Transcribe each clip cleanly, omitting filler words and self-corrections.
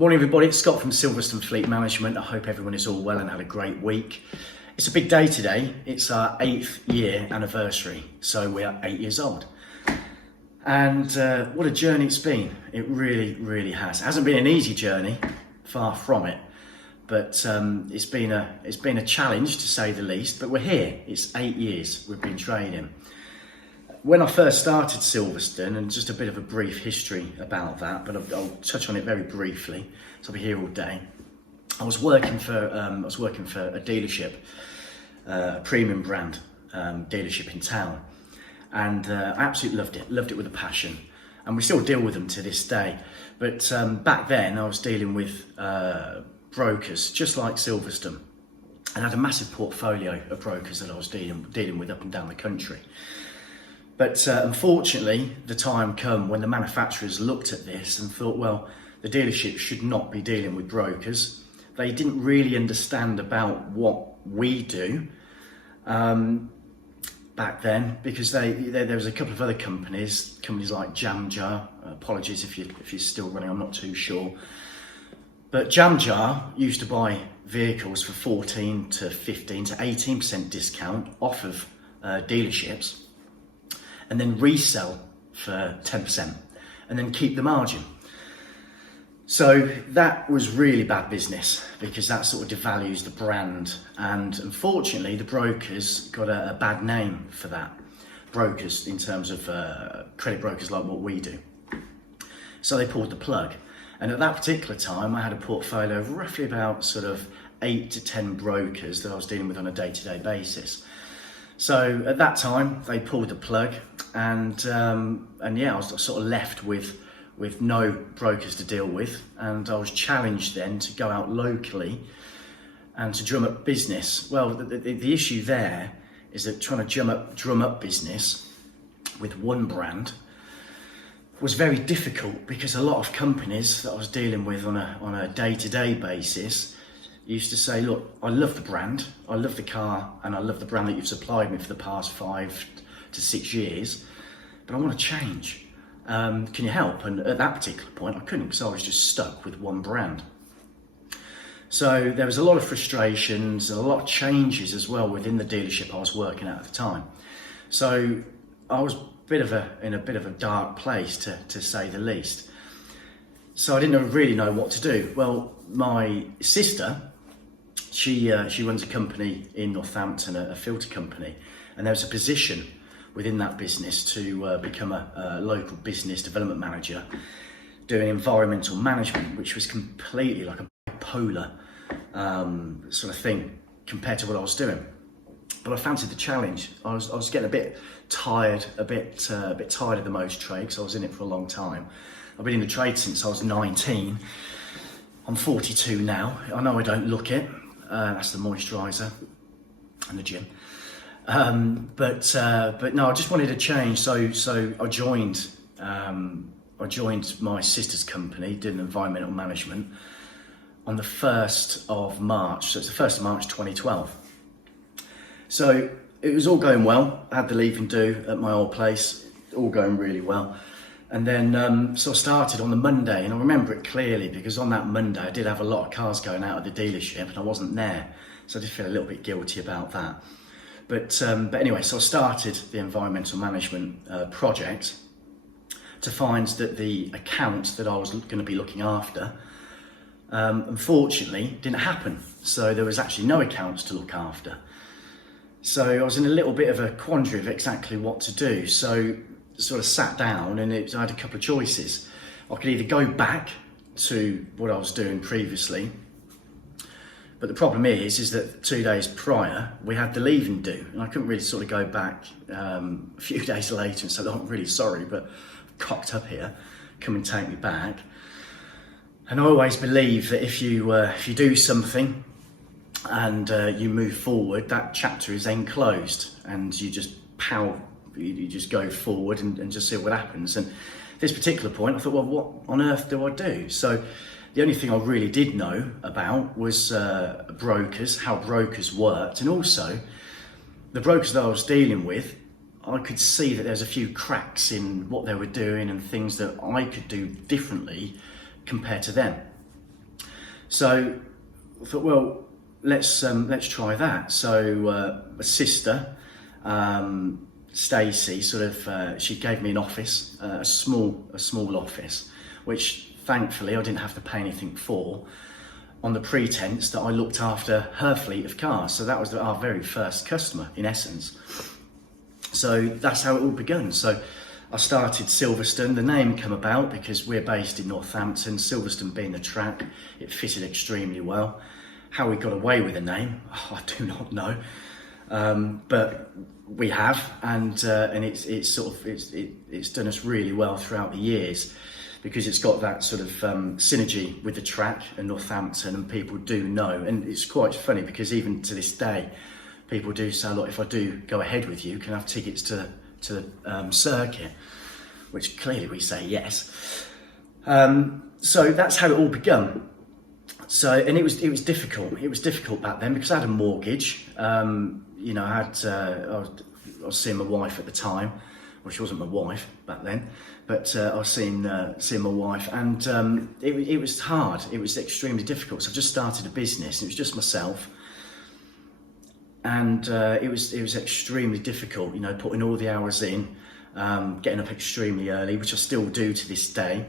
Morning everybody, it's Scott from Silverstone Fleet Management. I hope everyone is all well and had a great week. It's a big day today. It's our 8th year anniversary, so we are 8 years old. And what a journey it's been. It really has. It hasn't been an easy journey, far from it, but it's been a challenge to say the least, but we're here. It's 8 years we've been training. When I first started Silverstone, and just a bit of a brief history about that, but I'll touch on it very briefly, so I'll be here all day. I was working for a dealership, a premium brand dealership in town, and I absolutely loved it with a passion, and we still deal with them to this day. But back then I was dealing with brokers just like Silverstone, and I had a massive portfolio of brokers that I was dealing with up and down the country. But unfortunately, the time come when the manufacturers looked at this and thought, well, the dealership should not be dealing with brokers. They didn't really understand about what we do back then, because there was a couple of other companies like Jam Jar. Apologies if you're still running, I'm not too sure. But Jam Jar used to buy vehicles for 14 to 15 to 18% discount off of dealerships, and then resell for 10% and then keep the margin. So that was really bad business, because that sort of devalues the brand, and unfortunately the brokers got a bad name for that. Brokers in terms of credit brokers like what we do. So they pulled the plug, and at that particular time I had a portfolio of roughly about sort of 8 to 10 brokers that I was dealing with on a day-to-day basis. So at that time they pulled the plug, and yeah, I was sort of left with no brokers to deal with, and I was challenged then to go out locally and to drum up business. Well, the issue there is that trying to drum up business with one brand was very difficult, because a lot of companies that I was dealing with on a day-to-day basis used to say, look, I love the brand, I love the car, and I love the brand that you've supplied me for the past 5 to 6 years, but I want to change. Can you help? And at that particular point I couldn't, because I was just stuck with one brand. So there was a lot of frustrations and a lot of changes as well within the dealership I was working at the time. So I was in a bit of a dark place, to say the least. So I didn't really know what to do. Well, my sister, she runs a company in Northampton, a filter company, and there was a position within that business to become a local business development manager doing environmental management, which was completely like a bipolar sort of thing compared to what I was doing. But I fancied the challenge. I was getting a bit tired, a bit tired of the motor trade, because I was in it for a long time. I've been in the trade since I was 19. I'm 42 now. I know I don't look it. That's the moisturiser and the gym. But no, I just wanted a change. So I joined my sister's company, did environmental management on the 1st of March. So it's the 1st of March 2012. So it was all going well. I had the leave and do at my old place, all going really well. And then, so I started on the Monday, and I remember it clearly, because on that Monday I did have a lot of cars going out of the dealership and I wasn't there. So I did feel a little bit guilty about that. But anyway, so I started the environmental management project to find that the account that I was going to be looking after, unfortunately, didn't happen. So there was actually no accounts to look after. So I was in a little bit of a quandary of exactly what to do. So sort of sat down, and I had a couple of choices. I could either go back to what I was doing previously, but the problem is that 2 days prior we had the leave and do, and I couldn't really sort of go back a few days later and say, oh, I'm really sorry, but I've cocked up here, come and take me back. And I always believe that if you do something and you move forward, that chapter is then closed, and you just you just go forward and just see what happens. And at this particular point I thought, well, what on earth do I do? So the only thing I really did know about was brokers, how brokers worked, and also the brokers that I was dealing with, I could see that there's a few cracks in what they were doing and things that I could do differently compared to them. So I thought, well, let's try that. So my sister, Stacey, she gave me an office, a small office, which thankfully I didn't have to pay anything for, on the pretense that I looked after her fleet of cars. So that was our very first customer, in essence. So that's how it all began. So I started Silverstone. The name came about because we're based in Northampton, Silverstone being the track, it fitted extremely well. How we got away with the name, I do not know, but we have, and it's done us really well throughout the years, because it's got that sort of synergy with the track and Northampton, and people do know. And it's quite funny because even to this day, people do say, look, if I do go ahead with you, can I have tickets to the circuit? Which clearly we say yes. So that's how it all begun. So, and it was difficult. It was difficult back then because I had a mortgage. You know, I was seeing my wife at the time. Well, she wasn't my wife back then, but I was seeing my wife, and it was hard. It was extremely difficult. So I just started a business. And it was just myself, and it was extremely difficult. You know, putting all the hours in, getting up extremely early, which I still do to this day.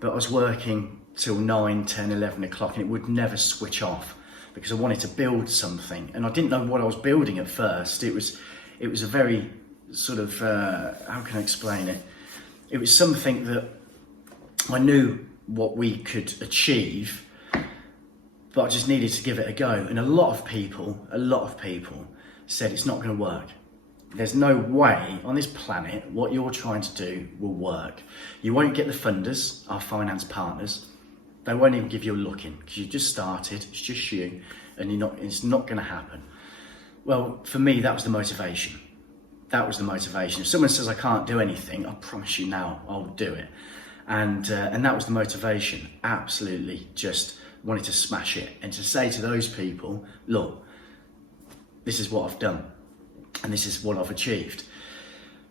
But I was working till 9, 10, 11 o'clock, and it would never switch off because I wanted to build something, and I didn't know what I was building at first. It was a very sort of, how can I explain it? It was something that I knew what we could achieve, but I just needed to give it a go. And a lot of people said it's not going to work. There's no way on this planet what you're trying to do will work. You won't get the funders, our finance partners. They won't even give you a look in because you just started, it's just you, and it's not going to happen. Well, for me, that was the motivation. That was the motivation. If someone says I can't do anything, I promise you now, I'll do it. And that was the motivation. Absolutely just wanted to smash it and to say to those people, look, this is what I've done and this is what I've achieved.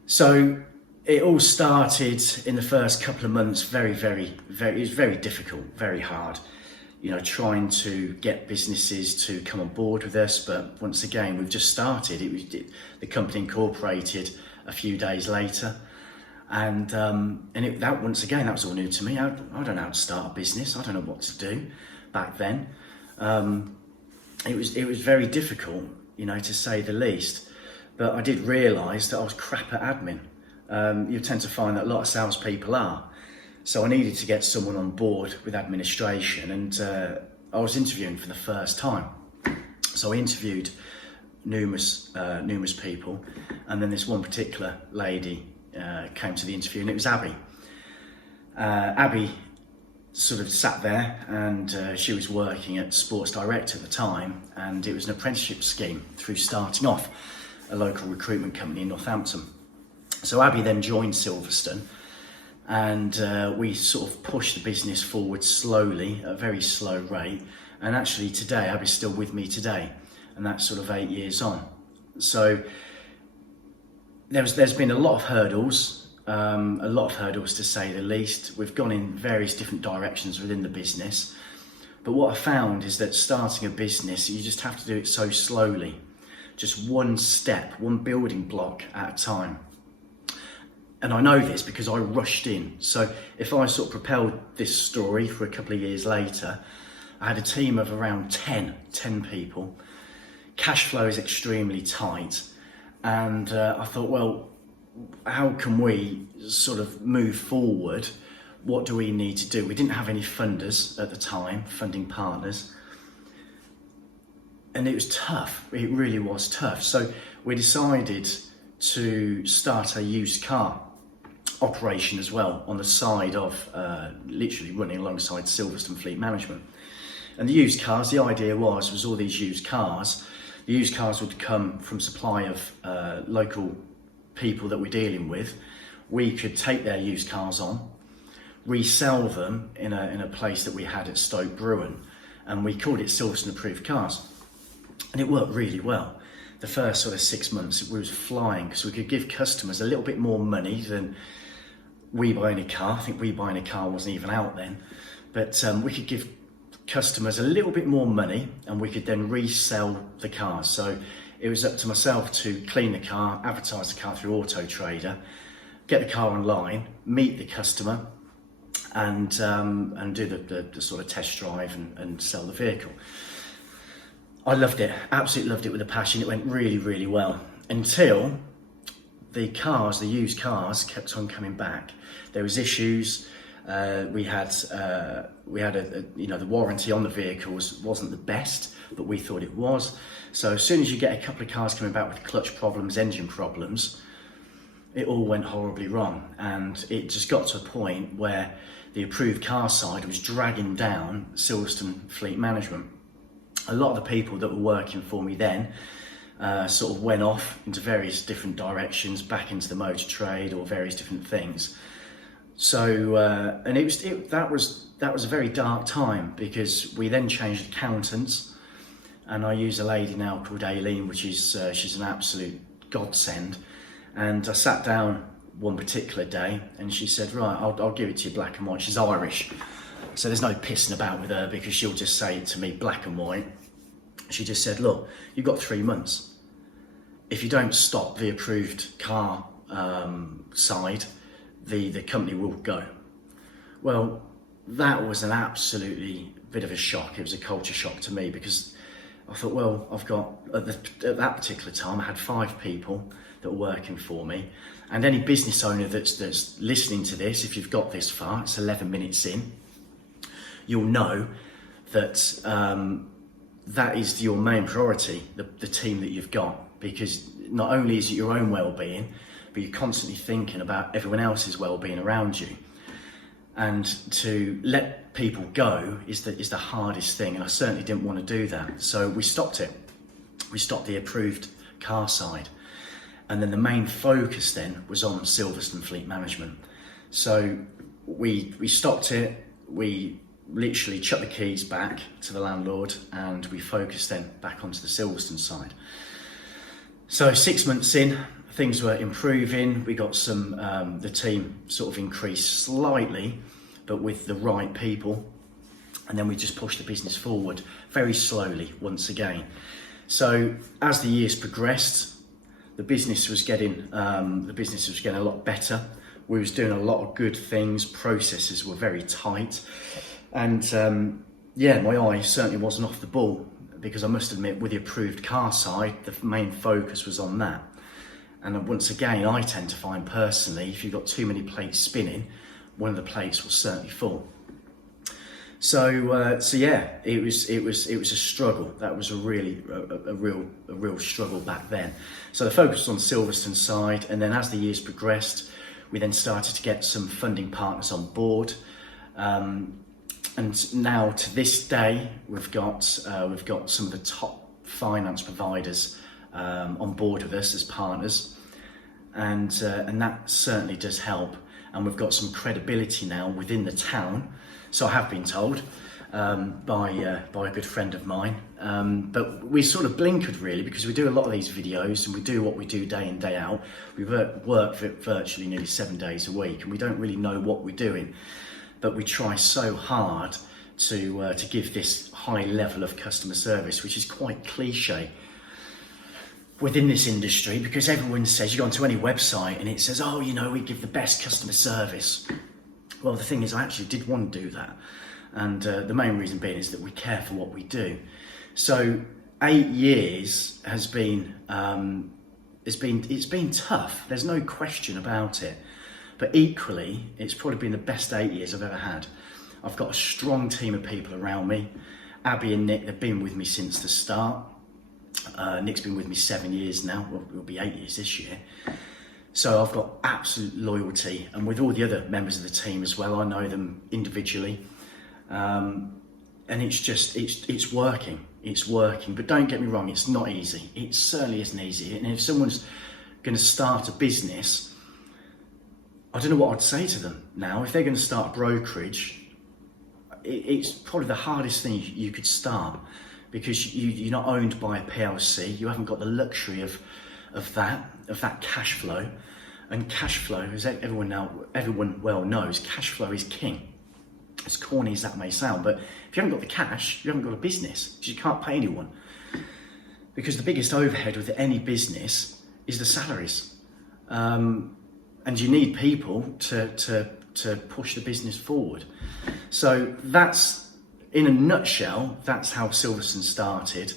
So it all started in the first couple of months, very, it was very difficult, very hard. You know, trying to get businesses to come on board with us, but once again, we've just started. The company incorporated a few days later, and that once again, that was all new to me. I don't know how to start a business. I don't know what to do back then. It was very difficult, you know, to say the least. But I did realise that I was crap at admin. You tend to find that a lot of salespeople are. So I needed to get someone on board with administration, and I was interviewing for the first time. So I interviewed numerous people, and then this one particular lady came to the interview, and it was Abby. Abby sort of sat there, and she was working at Sports Direct at the time, and it was an apprenticeship scheme through starting off a local recruitment company in Northampton. So Abby then joined Silverstone, and we sort of pushed the business forward slowly, at a very slow rate. And actually today, Abby's still with me today, and that's sort of 8 years on. So there's been a lot of hurdles to say the least. We've gone in various different directions within the business. But what I found is that starting a business, you just have to do it so slowly, just one step, one building block at a time. And I know this because I rushed in. So if I sort of propelled this story for a couple of years later, I had a team of around 10 people. Cash flow is extremely tight. And I thought, well, how can we sort of move forward? What do we need to do? We didn't have any funders at the time, funding partners. And it was tough. It really was tough. So we decided to start a used car operation as well on the side of literally running alongside Silverstone Fleet Management. And the used cars, the idea was all these used cars. The used cars would come from supply of local people that we're dealing with. We could take their used cars on, resell them in a place that we had at Stoke Bruin, and we called it Silverstone Approved Cars. And it worked really well. The first sort of 6 months, we was flying because we could give customers a little bit more money than we buying a car. I think we buying a car wasn't even out then, but we could give customers a little bit more money, and we could then resell the cars. So it was up to myself to clean the car, advertise the car through Auto Trader, get the car online, meet the customer, and do the sort of test drive and sell the vehicle. I loved it, absolutely loved it with a passion. It went really, really well until the used cars kept on coming back. There was issues. We had the warranty on the vehicles wasn't the best, but we thought it was. So as soon as you get a couple of cars coming back with clutch problems, engine problems, it all went horribly wrong. And it just got to a point where the approved car side was dragging down Silverstone Fleet Management. A lot of the people that were working for me then sort of went off into various different directions, back into the motor trade or various different things. So and that was a very dark time, because we then changed accountants, and I use a lady now called Aileen, which is she's an absolute godsend. And I sat down one particular day and she said, right, I'll give it to you black and white. She's Irish, so there's no pissing about with her, because she'll just say it to me black and white. She just said, look, you've got 3 months. If you don't stop the approved car side, the company will go. Well, that was an absolutely bit of a shock. It was a culture shock to me, because I thought, well, I've got, at that particular time, I had 5 people that were working for me. And any business owner that's listening to this, if you've got this far, it's 11 minutes in, you'll know that that is your main priority, the team that you've got, because not only is it your own well-being, but you're constantly thinking about everyone else's well-being around you. And to let people go is the hardest thing, and I certainly didn't want to do that. So we stopped it. We stopped the approved car side. And then the main focus then was on Silverstone Fleet Management. So we stopped it. We literally chucked the keys back to the landlord, and we focused then back onto the Silverstone side. So 6 months in, things were improving. We got some, the team sort of increased slightly, but with the right people. And then we just pushed the business forward very slowly once again. So as the years progressed, the business was getting a lot better. We was doing a lot of good things. Processes were very tight. And my eye certainly wasn't off the ball, because I must admit, with the approved car side, the main focus was on that. And once again, I tend to find personally, if you've got too many plates spinning, one of the plates will certainly fall. So it was a struggle. That was a real struggle back then. So the focus was on the Silverstone side, and then as the years progressed, we then started to get some funding partners on board. And now to this day, we've got some of the top finance providers on board with us as partners, and that certainly does help. And we've got some credibility now within the town. So I have been told by a good friend of mine. But we sort of blinkered really, because we do a lot of these videos and we do what we do day in, day out. We work for virtually nearly 7 days a week, and we don't really know what we're doing. But we try so hard to give this high level of customer service, which is quite cliche within this industry, because everyone says, you go onto any website and it says, oh, we give the best customer service. Well, the thing is, I actually did want to do that. And the main reason being is that we care for what we do. So 8 years has been, it's been tough. There's no question about it. But equally, it's probably been the best 8 years I've ever had. I've got a strong team of people around me. Abby and Nick, they've been with me since the start. Nick's been with me 7 years now. Well, it'll be 8 years this year. So I've got absolute loyalty, and with all the other members of the team as well, I know them individually. And it's working. It's working. But don't get me wrong, it's not easy. It certainly isn't easy. And if someone's going to start a business, I don't know what I'd say to them now. If they're going to start a brokerage, it's probably the hardest thing you could start, because you're not owned by a PLC. You haven't got the luxury of that cash flow. And cash flow, as everyone well knows, cash flow is king. as corny as that may sound, but if you haven't got the cash, you haven't got a business, because you can't pay anyone. Because the biggest overhead with any business is the salaries. And you need people to push the business forward. So that's, in a nutshell, that's how Silverstone started.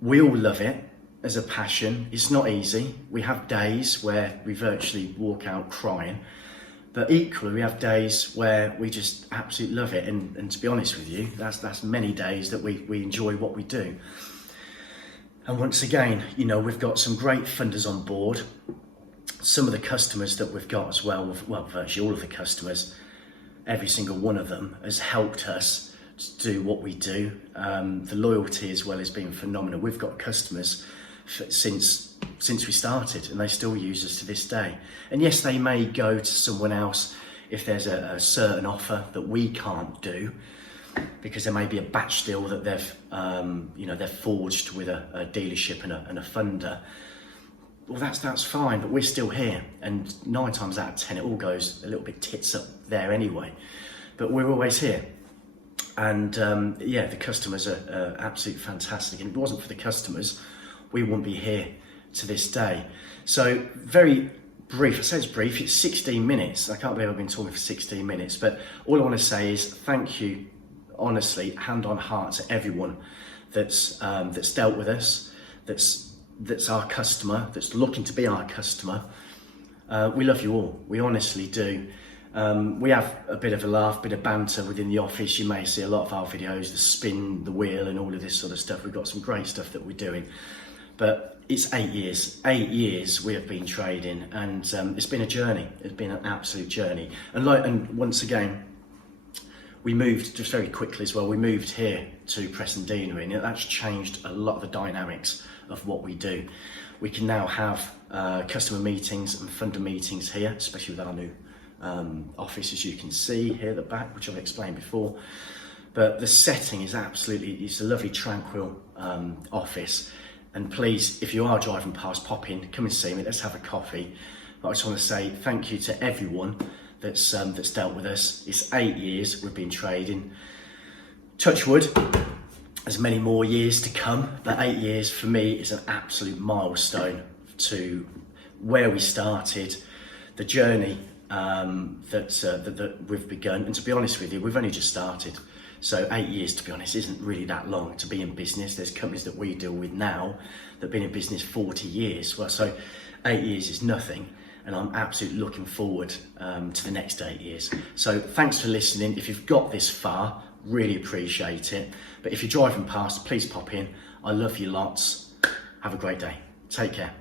We all love it as a passion. It's not easy. We have days where we virtually walk out crying, but equally we have days where we just absolutely love it. And to be honest with you, that's many days that we enjoy what we do. And once again, you know, we've got some great funders on board. Some of the customers that we've got as well, virtually all of the customers, every single one of them has helped us to do what we do. The loyalty as well has been phenomenal. We've got customers since we started, and they still use us to this day. And yes, they may go to someone else if there's a certain offer that we can't do, because there may be a batch deal that they've forged with a dealership and a funder. Well, that's fine, but we're still here, and 9 times out of 10 it all goes a little bit tits up there anyway, but we're always here. And yeah, the customers are absolutely fantastic, and if it wasn't for the customers, we wouldn't be here to this day. So very brief, I say it's brief, it's 16 minutes. I can't believe I've been talking for 16 minutes, but all I want to say is thank you, honestly, hand on heart, to everyone that's dealt with us, that's our customer, that's looking to be our customer. We love you all, we honestly do. We have a bit of a laugh, bit of banter within the office. You may see a lot of our videos, the spin, the wheel and all of this sort of stuff. We've got some great stuff that we're doing. But it's 8 years. 8 years we have been trading, and it's been a journey. It's been an absolute journey. And once again, we moved, just very quickly as well, we moved here to Preston Deanery, and that's changed a lot of the dynamics of what we do. We can now have customer meetings and funder meetings here, especially with our new office, as you can see here at the back, which I've explained before. But the setting is absolutely, it's a lovely tranquil office. And please, if you are driving past, pop in, come and see me, let's have a coffee. But I just want to say thank you to everyone that's dealt with us. It's 8 years we've been trading. Touch wood, there's many more years to come, but 8 years for me is an absolute milestone to where we started, the journey that we've begun. And to be honest with you, we've only just started. So 8 years, to be honest, isn't really that long to be in business. There's companies that we deal with now that have been in business 40 years. Well, so 8 years is nothing. And I'm absolutely looking forward to the next 8 years. So thanks for listening. If you've got this far, really appreciate it. But if you're driving past, please pop in. I love you lots. Have a great day. Take care.